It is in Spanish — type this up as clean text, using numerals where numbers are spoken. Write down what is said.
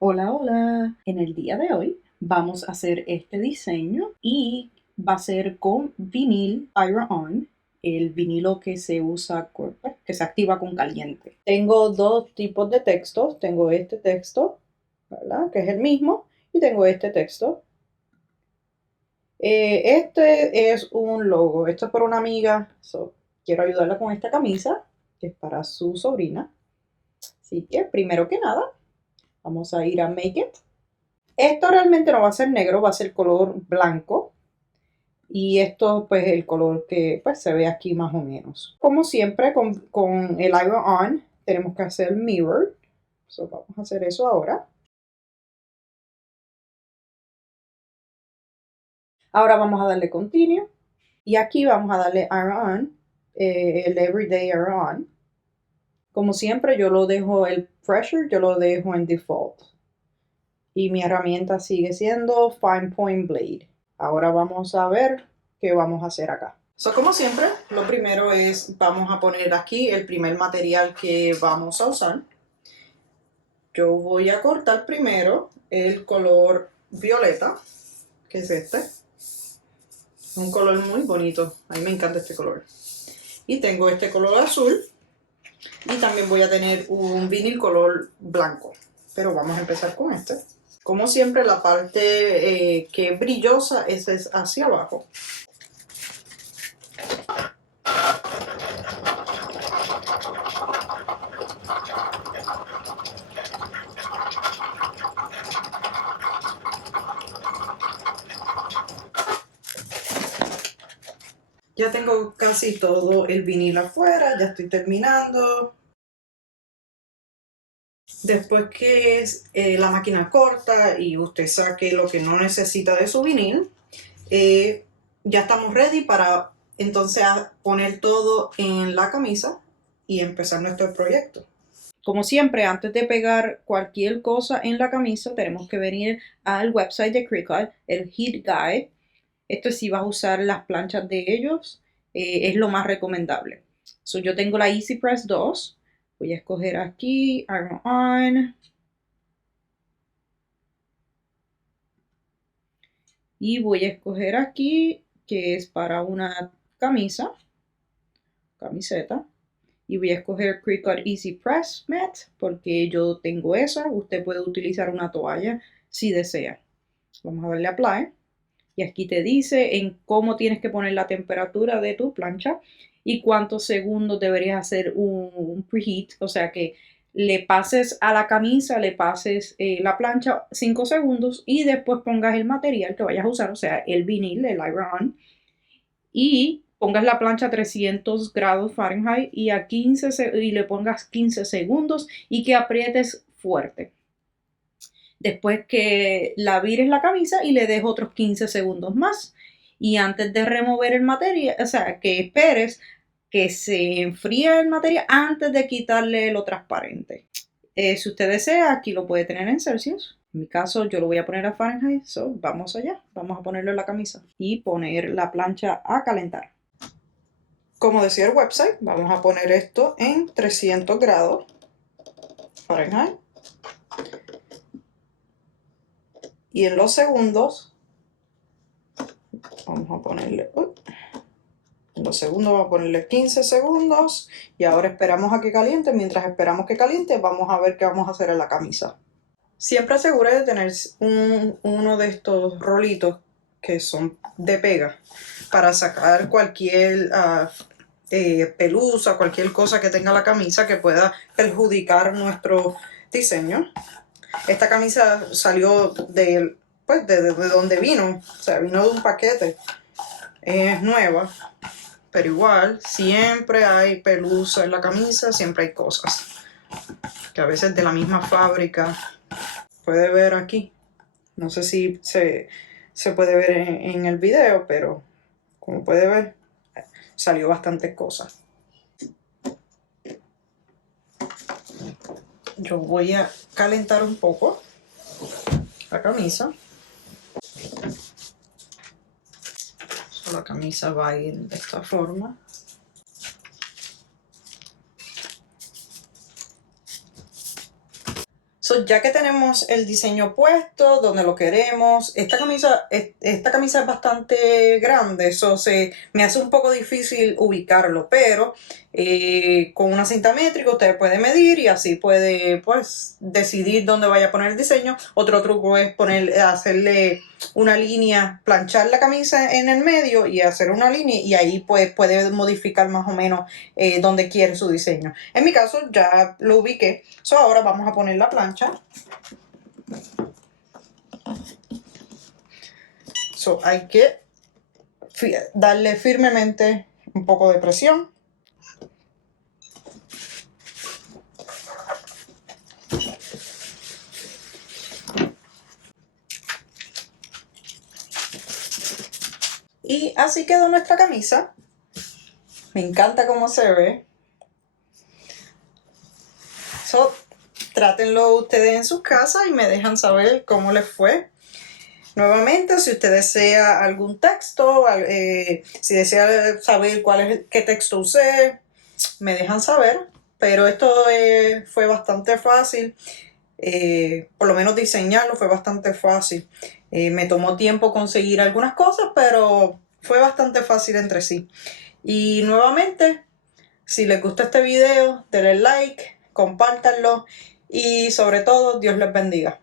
Hola, hola. En el día de hoy vamos a hacer este diseño y va a ser con vinil Iron-On, el vinilo que se usa, que se activa con caliente. Tengo dos tipos de textos. Tengo este texto, ¿verdad? Que es el mismo, y tengo este texto. Este es un logo. Esto es para una amiga. Quiero ayudarla con esta camisa, que es para su sobrina. Así que, primero que nada, vamos a ir a Make It. Esto realmente no va a ser negro, va a ser color blanco. Y esto, pues, el color que pues, se ve aquí más o menos. Como siempre, con el Iron On, tenemos que hacer mirror. Vamos a hacer eso ahora. Ahora vamos a darle continue. Y aquí vamos a darle Iron On, el Everyday Iron On. Como siempre, yo lo dejo el pressure, yo lo dejo en default. Y mi herramienta sigue siendo Fine Point Blade. Ahora vamos a ver qué vamos a hacer acá. Como siempre, lo primero es, vamos a poner aquí el primer material que vamos a usar. Yo voy a cortar primero el color violeta, que es este. Un color muy bonito, a mí me encanta este color. Y tengo este color azul. Y también voy a tener un vinil color blanco. Pero vamos a empezar con este. Como siempre, la parte que es brillosa, esa es hacia abajo. Ya tengo casi todo el vinil afuera, ya estoy terminando. Después que la máquina corta y usted saque lo que no necesita de su vinil, ya estamos ready para entonces poner todo en la camisa y empezar nuestro proyecto. Como siempre, antes de pegar cualquier cosa en la camisa, tenemos que venir al website de Cricut, el Heat Guide. Esto es si vas a usar las planchas de ellos, es lo más recomendable. Yo tengo la Easy Press 2. Voy a escoger aquí, Iron On. Y voy a escoger aquí, que es para una camiseta. Y voy a escoger Cricut Easy Press Mat, porque yo tengo esa. Usted puede utilizar una toalla si desea. Vamos a darle Apply. Y aquí te dice en cómo tienes que poner la temperatura de tu plancha y cuántos segundos deberías hacer un preheat, o sea que le pases a la camisa, le pases la plancha 5 segundos y después pongas el material que vayas a usar, o sea, el vinil, el iron, y pongas la plancha a 300 grados Fahrenheit y, y le pongas 15 segundos y que aprietes fuerte. Después que la vires la camisa y le des otros 15 segundos más. Y antes de remover el material, o sea, que esperes que se enfríe el material antes de quitarle lo transparente. Si usted desea, aquí lo puede tener en Celsius. En mi caso, yo lo voy a poner a Fahrenheit. Vamos allá. Vamos a ponerlo en la camisa y poner la plancha a calentar. Como decía el website, vamos a poner esto en 300 grados Fahrenheit. Y en los segundos, vamos a ponerle... En los segundos vamos a ponerle 15 segundos. Y ahora esperamos a que caliente. Mientras esperamos que caliente, vamos a ver qué vamos a hacer en la camisa. Siempre asegure de tener uno de estos rolitos que son de pega para sacar cualquier pelusa, cualquier cosa que tenga la camisa que pueda perjudicar nuestro diseño. Esta camisa salió de donde vino, o sea, vino de un paquete. Es nueva, pero igual siempre hay pelusa en la camisa, siempre hay cosas que a veces de la misma fábrica. Puede ver aquí, no sé si se puede ver en el video, pero como puede ver, salió bastantes cosas. Yo voy a calentar un poco la camisa. La camisa va a ir de esta forma. So, ya que tenemos el diseño puesto, donde lo queremos, esta camisa es bastante grande, eso me hace un poco difícil ubicarlo, pero con una cinta métrica usted puede medir y así puede pues decidir dónde vaya a poner el diseño. Otro truco es hacerle una línea, planchar la camisa en el medio y hacer una línea, y ahí pues puede modificar más o menos dónde quiere su diseño. En mi caso ya lo ubiqué, so ahora vamos a poner la plancha. So hay que darle firmemente un poco de presión. Y así quedó nuestra camisa. Me encanta cómo se ve. So, trátenlo ustedes en sus casas y me dejan saber cómo les fue. Nuevamente, si usted desea algún texto, si desea saber qué texto usé, me dejan saber. Pero esto fue bastante fácil. Por lo menos diseñarlo fue bastante fácil. Me tomó tiempo conseguir algunas cosas, pero fue bastante fácil entre sí. Y nuevamente, si les gusta este video, denle like, compártanlo y sobre todo, Dios les bendiga.